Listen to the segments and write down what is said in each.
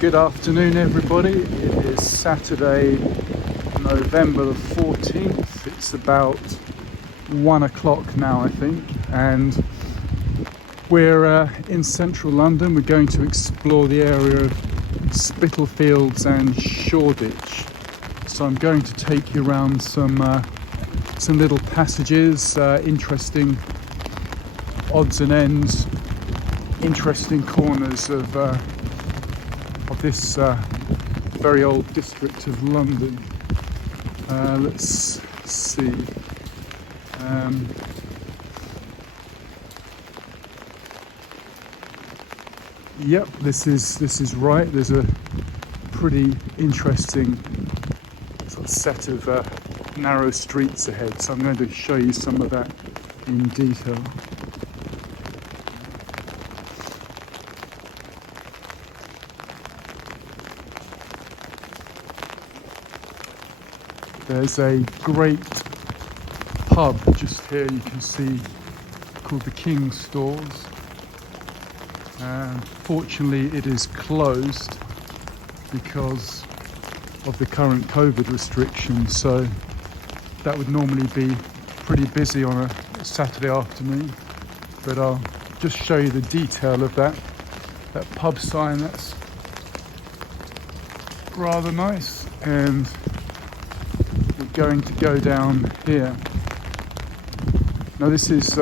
Good afternoon, everybody. It is Saturday, November the 14th. It's about 1 o'clock now, I think, and we're in central London. We're going to explore the area of Spitalfields and Shoreditch. So I'm going to take you around some little passages, interesting odds and ends, interesting corners of this very old district of London. Let's see. Yep, this is right. There's a pretty interesting sort of set of narrow streets ahead, so I'm going to show you some of that in detail. There's a great pub just here, you can see, called the King's Stores. Fortunately it is closed because of the current COVID restrictions, so that would normally be pretty busy on a Saturday afternoon, but I'll just show you the detail of that pub sign. That's rather nice, and we're going to go down here. Now this is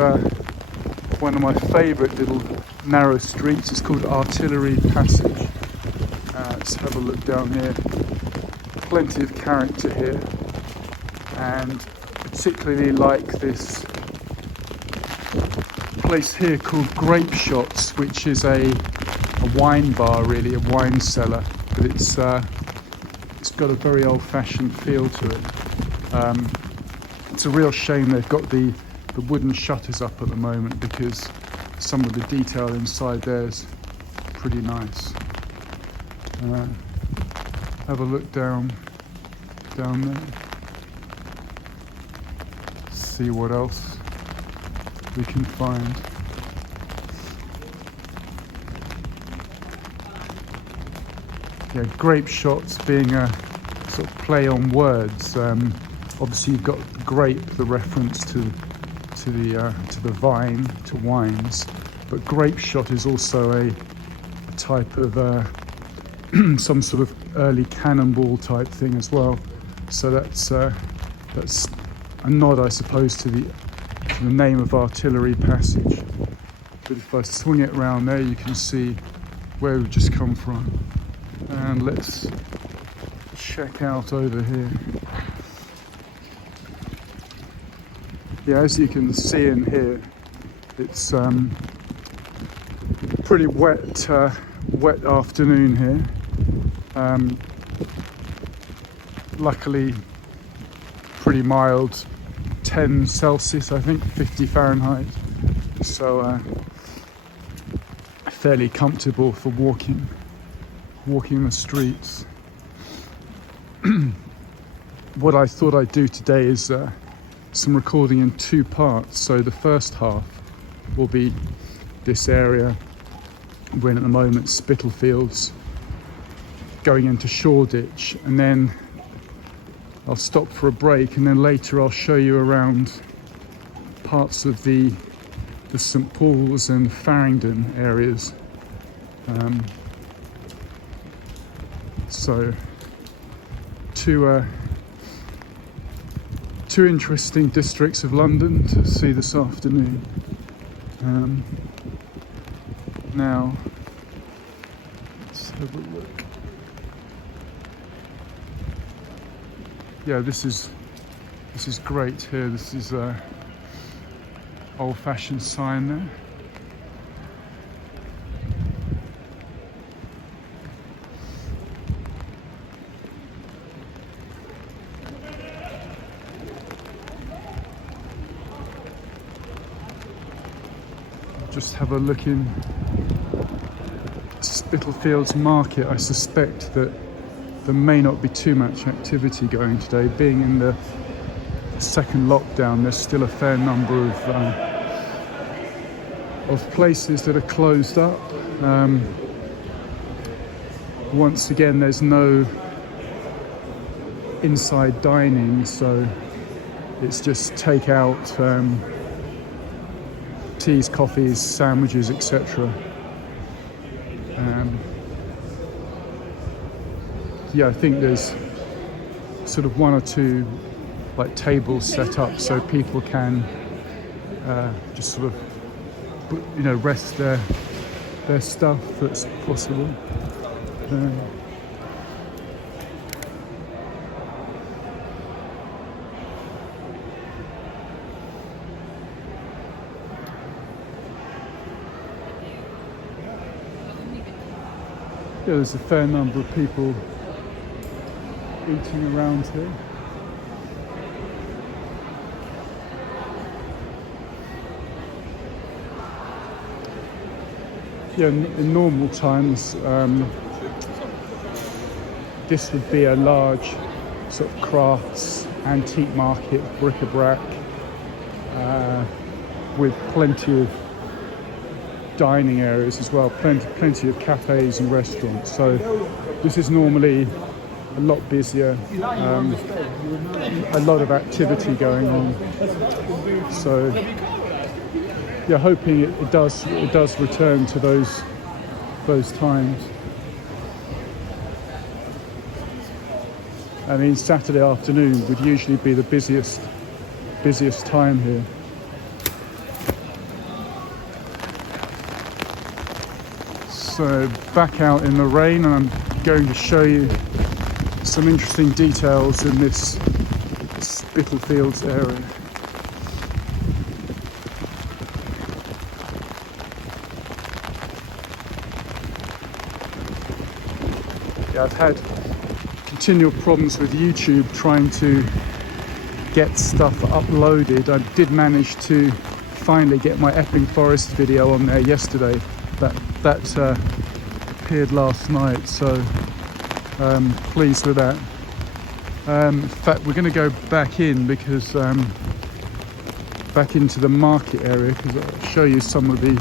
one of my favourite little narrow streets. It's called Artillery Passage. Let's have a look down here. Plenty of character here, and particularly like this place here called Grape Shots, which is a wine bar, really, a wine cellar, but it's got a very old-fashioned feel to it. It's a real shame they've got the wooden shutters up at the moment, because some of the detail inside there is pretty nice. Have a look down there. See what else we can find. Yeah, Grape Shots being a sort of play on words. Obviously you've got grape, the reference to the vine, to wines, but Grape Shot is also a type of some sort of early cannonball type thing as well. So that's a nod, I suppose, to the name of Artillery Passage. But if I swing it around there, you can see where we've just come from. And let's check out over here. Yeah, as you can see in here, it's pretty wet afternoon here. Luckily pretty mild, 10 Celsius, I think, 50 Fahrenheit. So fairly comfortable for walking the streets. What I thought I'd do today is some recording in two parts. So the first half will be this area. We're in at the moment Spitalfields, going into Shoreditch, and then I'll stop for a break, and then later I'll show you around parts of the St Paul's and Farringdon areas. So two interesting districts of London to see this afternoon. Now let's have a look. Yeah, this is great here. This is a old-fashioned sign there. Just have a look in Spitalfields Market. I suspect that there may not be too much activity going today. Being in the second lockdown, there's still a fair number of places that are closed up. once again, there's no inside dining, so it's just takeout, teas, coffees, sandwiches, etc. Yeah, I think there's sort of one or two like tables set up so people can just sort of, you know, rest their stuff that's possible. Yeah, there's a fair number of people eating around here. Yeah, in normal times, this would be a large sort of crafts, antique market, bric-a-brac, with plenty of dining areas as well, plenty of cafes and restaurants. So this is normally a lot busier, a lot of activity going on. So yeah, hoping it does return to those times. I mean, Saturday afternoon would usually be the busiest time here. So back out in the rain, and I'm going to show you some interesting details in this Spitalfields area. Yeah, I've had continual problems with YouTube trying to get stuff uploaded. I did manage to finally get my Epping Forest video on there yesterday. That appeared last night, so pleased with that. In fact, we're going to go back in because back into the market area, because I'll show you some of the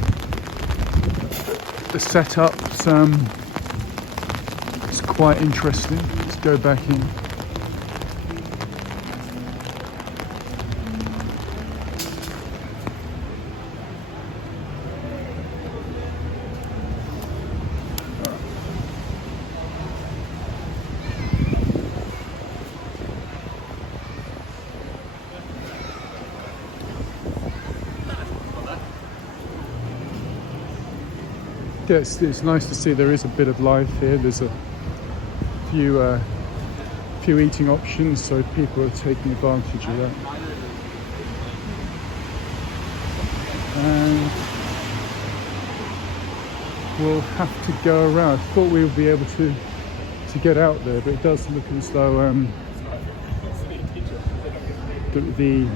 setups. It's quite interesting. Let's go back in. Yes, it's nice to see there is a bit of life here. There's a few eating options, so people are taking advantage of that. And we'll have to go around. I thought we would be able to get out there, but it does look as though the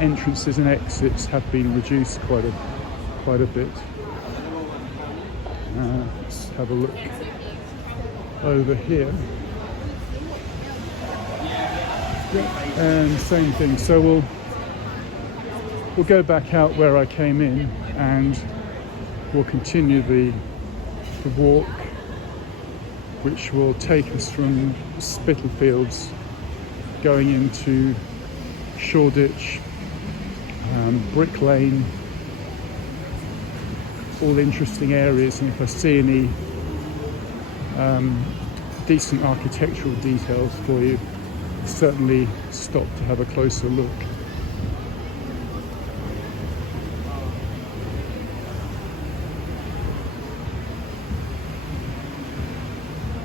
entrances and exits have been reduced quite a bit. Let's have a look over here. And same thing. So we'll go back out where I came in, and we'll continue the walk, which will take us from Spitalfields going into Shoreditch, Brick Lane. All interesting areas, and if I see any decent architectural details for you, certainly stop to have a closer look.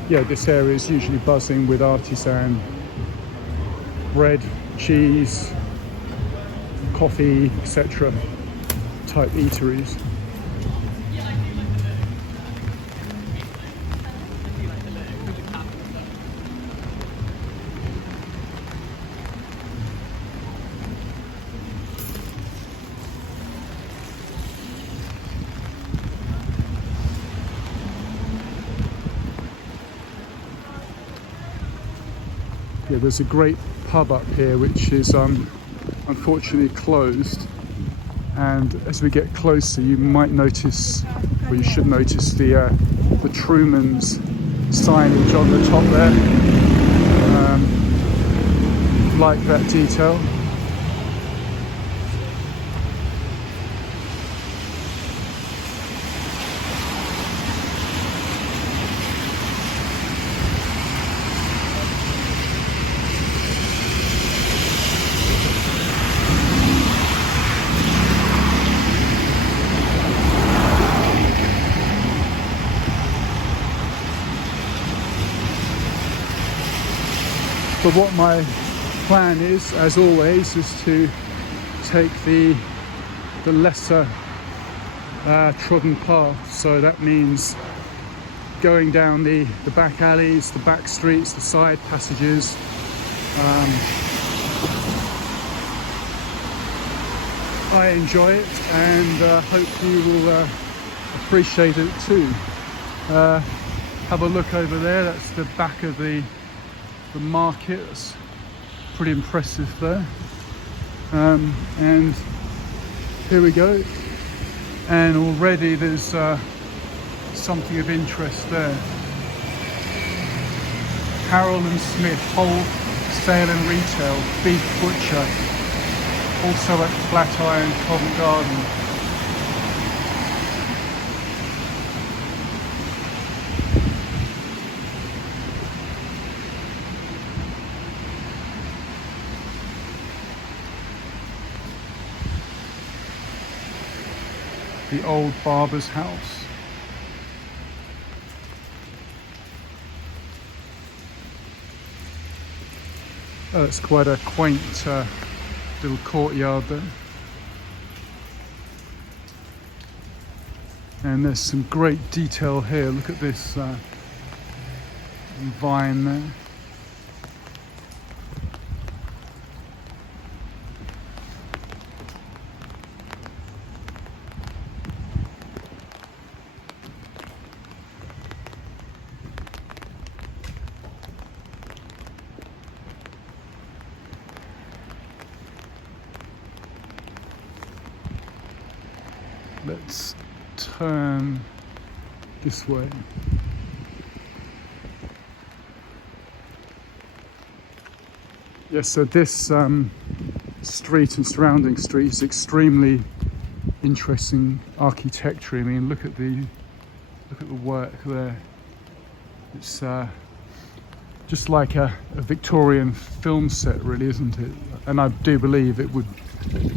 Yeah, this area is usually buzzing with artisan bread, cheese, coffee, etc. type eateries. Yeah, there's a great pub up here which is unfortunately closed, and as we get closer you might notice, or you should notice, the Truman's signage on the top there. Like that detail. But what my plan is, as always, is to take the lesser trodden path. So that means going down the back alleys, the back streets, the side passages. I enjoy it, and hope you will appreciate it too. Have a look over there. That's the back of the market. It's pretty impressive there. And here we go. And already there's something of interest there. Harold and Smith Wholesale and Retail Beef Butcher, also at Flatiron Covent Garden. The old barber's house. Oh, it's quite a quaint little courtyard there. And there's some great detail here. Look at this vine there. Let's turn this way. Yes, so this street and surrounding street is extremely interesting architecture. I mean, look at the work there. It's just like a Victorian film set, really, isn't it? And I do believe it would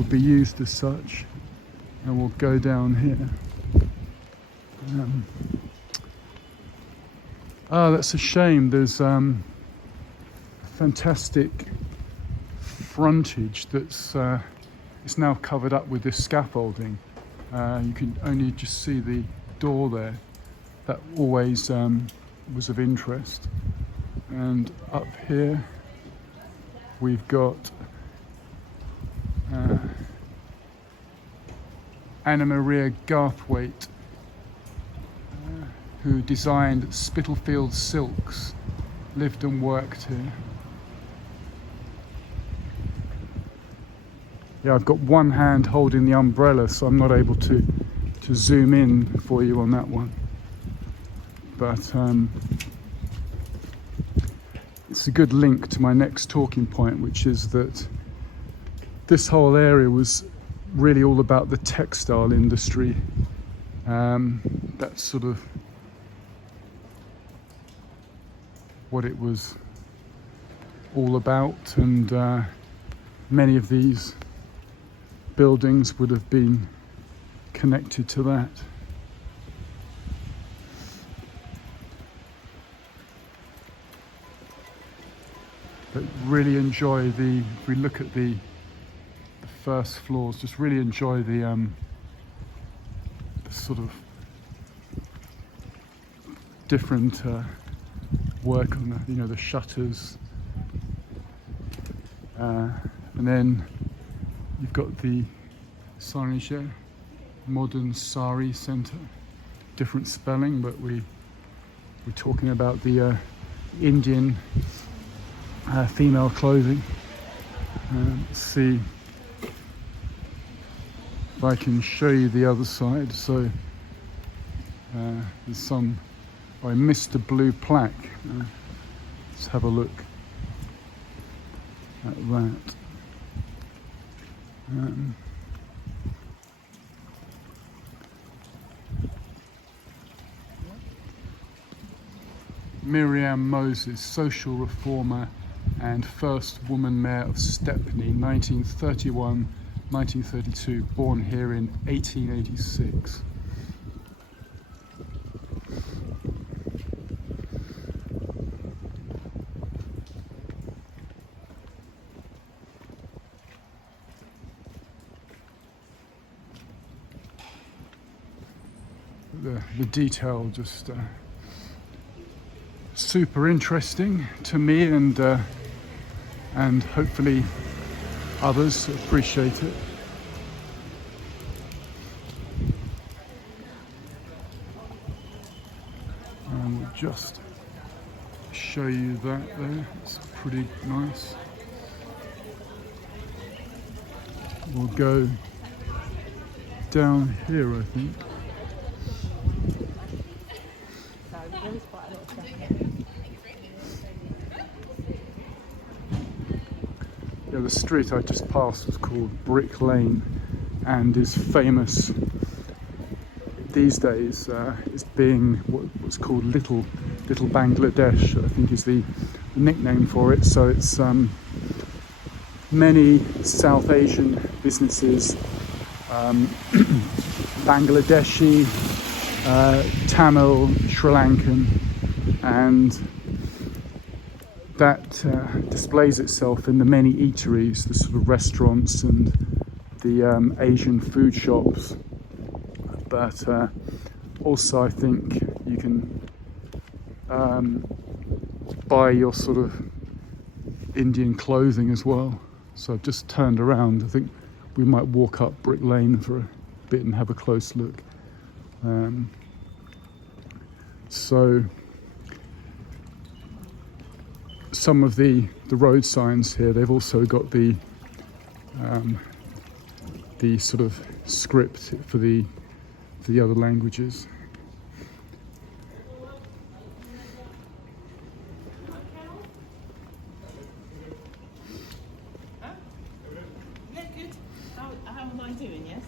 be used as such. And we'll go down here. That's a shame. There's fantastic frontage that's it's now covered up with this scaffolding. You can only just see the door there. That always was of interest. And up here we've got Anna Maria Garthwaite, who designed Spitalfields silks, lived and worked here. Yeah, I've got one hand holding the umbrella, so I'm not able to zoom in for you on that one. But it's a good link to my next talking point, which is that this whole area was really all about the textile industry. That's sort of what it was all about, and many of these buildings would have been connected to that. But really enjoy if we look at the first floors, just really enjoy the sort of different work on the shutters, and then you've got the signage there, Modern Sari Centre, different spelling, but we're talking about the Indian female clothing. Let's see if I can show you the other side. So there's some I missed the blue plaque. Let's have a look at that. Miriam Moses, social reformer and first woman mayor of Stepney, 1931-1932, born here in 1886. The detail just super interesting to me, and hopefully others appreciate it. And we'll just show you that there. It's pretty nice. We'll go down here, I think. Yeah, the street I just passed was called Brick Lane and is famous these days as being what's called Little Bangladesh, I think is the nickname for it. So it's many South Asian businesses, Bangladeshi, Tamil, Sri Lankan, and that displays itself in the many eateries, the sort of restaurants and the Asian food shops. But also I think you can buy your sort of Indian clothing as well. So I've just turned around. I think we might walk up Brick Lane for a bit and have a close look. So some of the road signs here, they've also got the sort of script for the other languages. Yeah, good. How am I doing? Yes.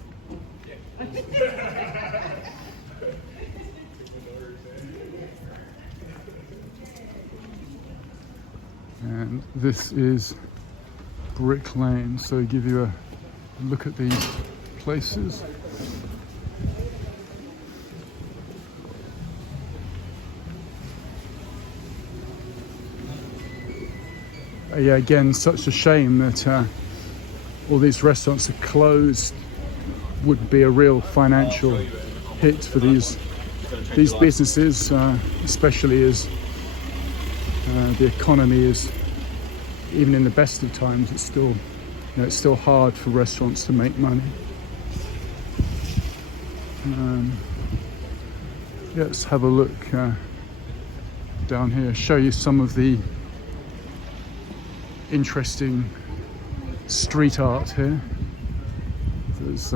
And this is Brick Lane, so give you a look at these places. Yeah, again, such a shame that all these restaurants are closed. Would be a real financial hit for these businesses, especially as the economy is, even in the best of times, it's still, it's still hard for restaurants to make money. Let's have a look down here, show you some of the interesting street art here. There's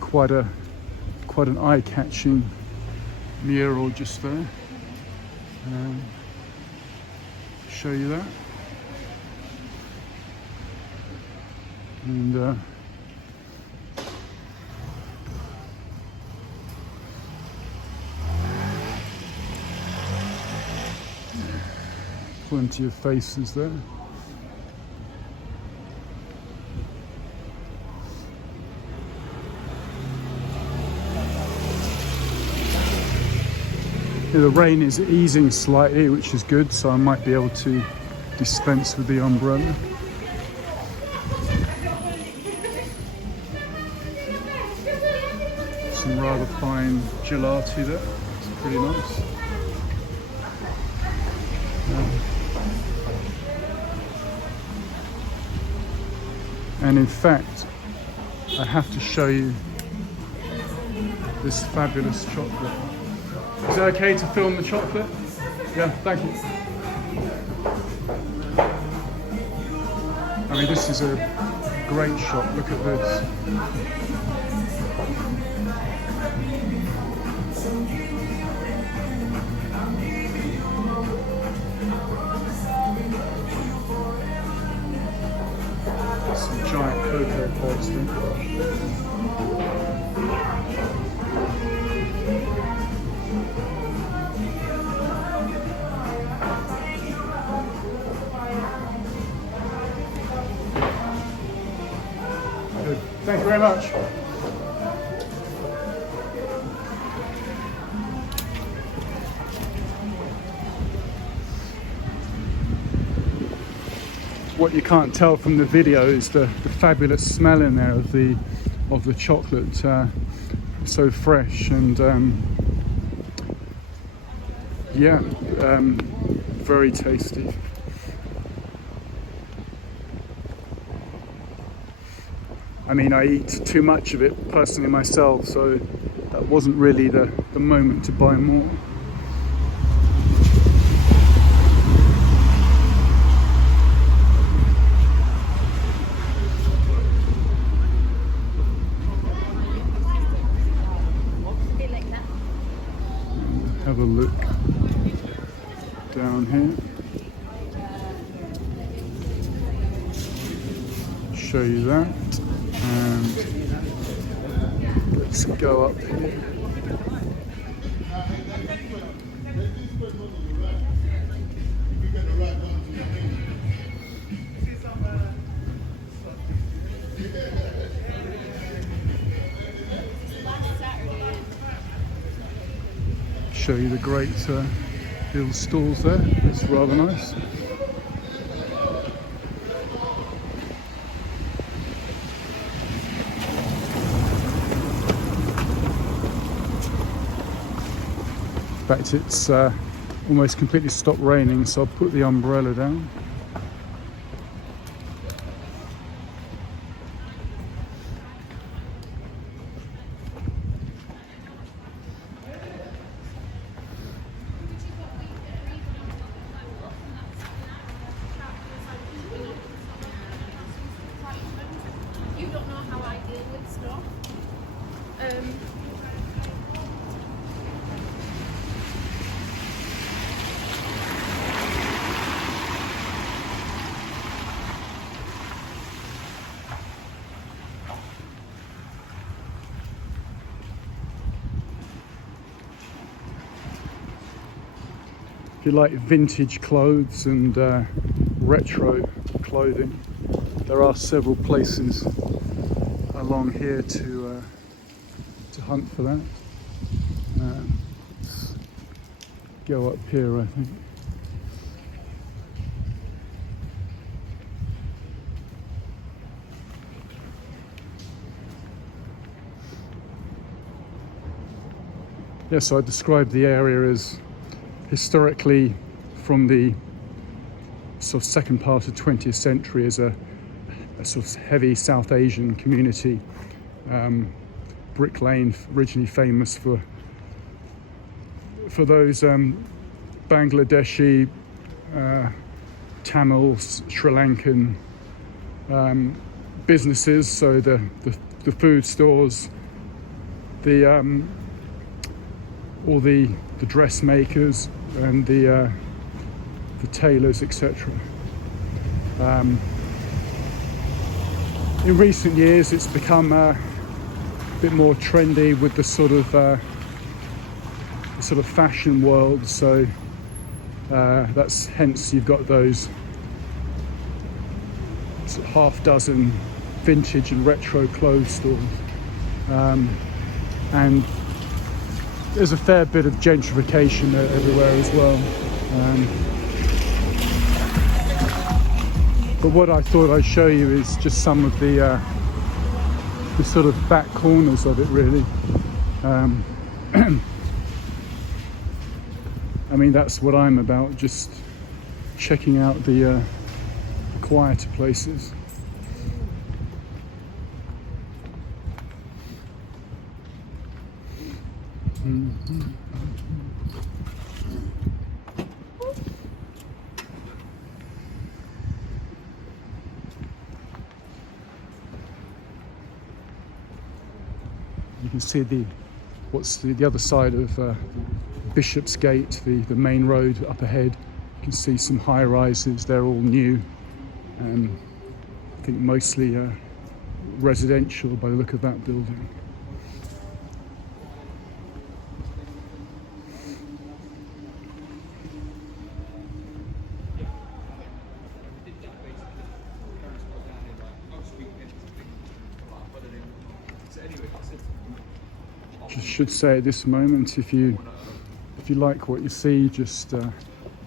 quite an eye-catching mural just there. Show you that. And plenty of faces there. The rain is easing slightly, which is good, so I might be able to dispense with the umbrella. Some rather fine gelati there, it's pretty nice. And in fact, I have to show you this fabulous chocolate. Is it okay to film the chocolate? Yeah, thank you. I mean, this is a great shop. Look at this. you very much. What you can't tell from the video is the fabulous smell in there of the chocolate, so fresh and yeah, very tasty. I mean, I eat too much of it personally myself, so that wasn't really the moment to buy more. Have a look down here. Show you that, and let's go up here. Show you the great little stalls there. It's rather nice. In fact, it's almost completely stopped raining, so I'll put the umbrella down. You don't know how I deal with stuff. If you like vintage clothes and retro clothing, there are several places along here to hunt for that. Let's go up here, I think. Yeah, so I described the area as historically from the sort of second part of 20th century as a sort of heavy South Asian community. Brick Lane, originally famous for those Bangladeshi, Tamils, Sri Lankan businesses. So the food stores, all the dressmakers and the tailors, etc. In recent years, it's become a bit more trendy with the sort of fashion world. So that's hence you've got those sort of half dozen vintage and retro clothes stores, and there's a fair bit of gentrification everywhere as well. But what I thought I'd show you is just some of the sort of back corners of it, really. I mean, that's what I'm about, just checking out the quieter places. You can see what's the other side of Bishopsgate, the main road up ahead. You can see some high rises. They're all new, and I think mostly residential by the look of that building. should say at this moment, if you like what you see, just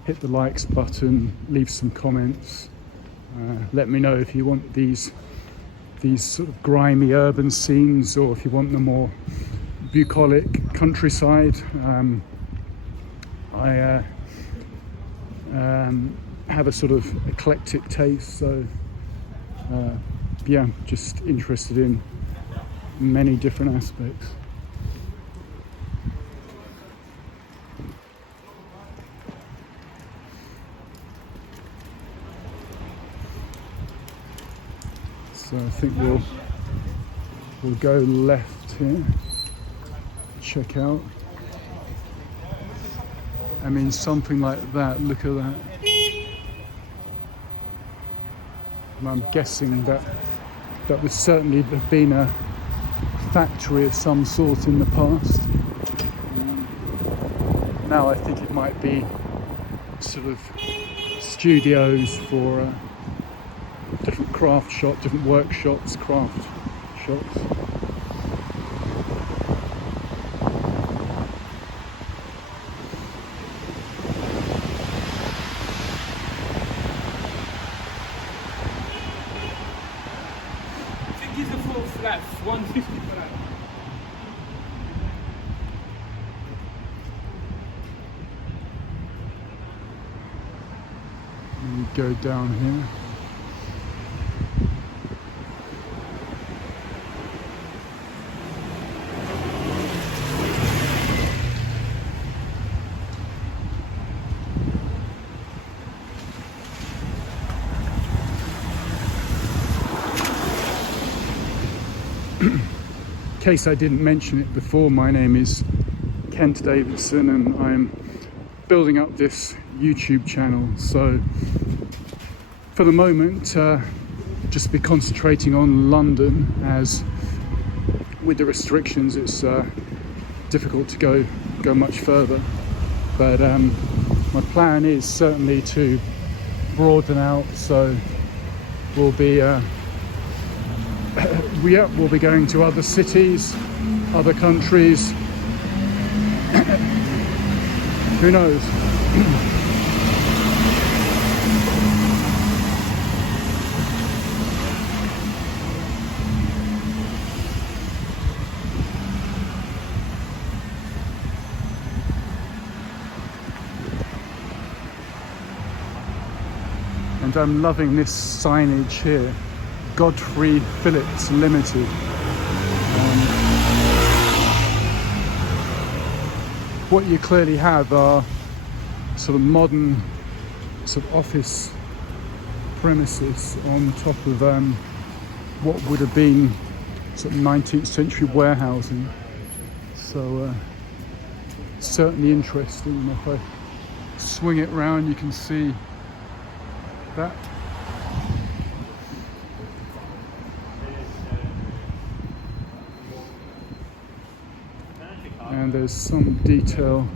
hit the likes button, leave some comments. Let me know if you want these sort of grimy urban scenes, or if you want the more bucolic countryside. I have a sort of eclectic taste, so yeah, just interested in many different aspects. So I think we'll go left here, check out. I mean, something like that, look at that. And I'm guessing that would certainly have been a factory of some sort in the past. Now I think it might be sort of studios for different craft shops, different workshops, craft shops. I think these are full flats, 150 flat. And we go down here. In case I didn't mention it before, my name is Kent Davidson and I'm building up this YouTube channel. So for the moment, just be concentrating on London, as with the restrictions it's difficult to go much further. But my plan is certainly to broaden out, so we'll be we'll be going to other cities, other countries. Who knows? And I'm loving this signage here. Godfrey Phillips Limited. What you clearly have are sort of modern sort of office premises on top of what would have been sort of 19th century warehousing. So certainly interesting. And if I swing it round, you can see that. And there's some detail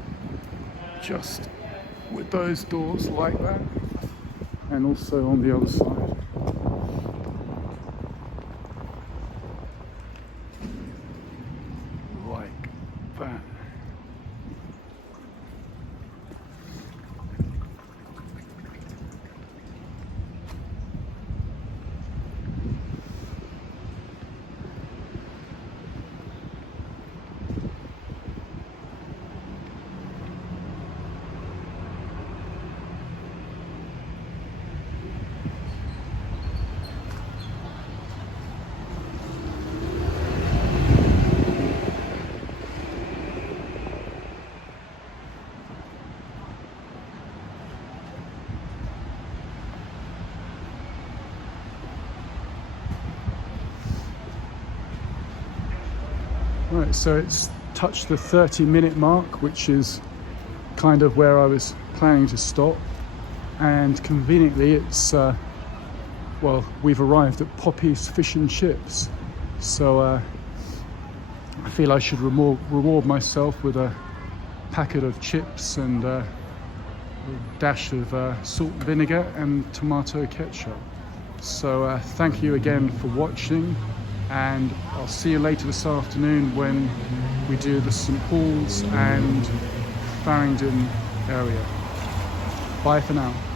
just with those doors like that, and also on the other side. Like that. Right, so it's touched the 30-minute mark, which is kind of where I was planning to stop. And conveniently, it's, well, we've arrived at Poppy's Fish and Chips. So I feel I should reward myself with a packet of chips and a dash of salt and vinegar and tomato ketchup. So thank you again for watching, and I'll see you later this afternoon when we do the St Paul's and Farringdon area. Bye for now.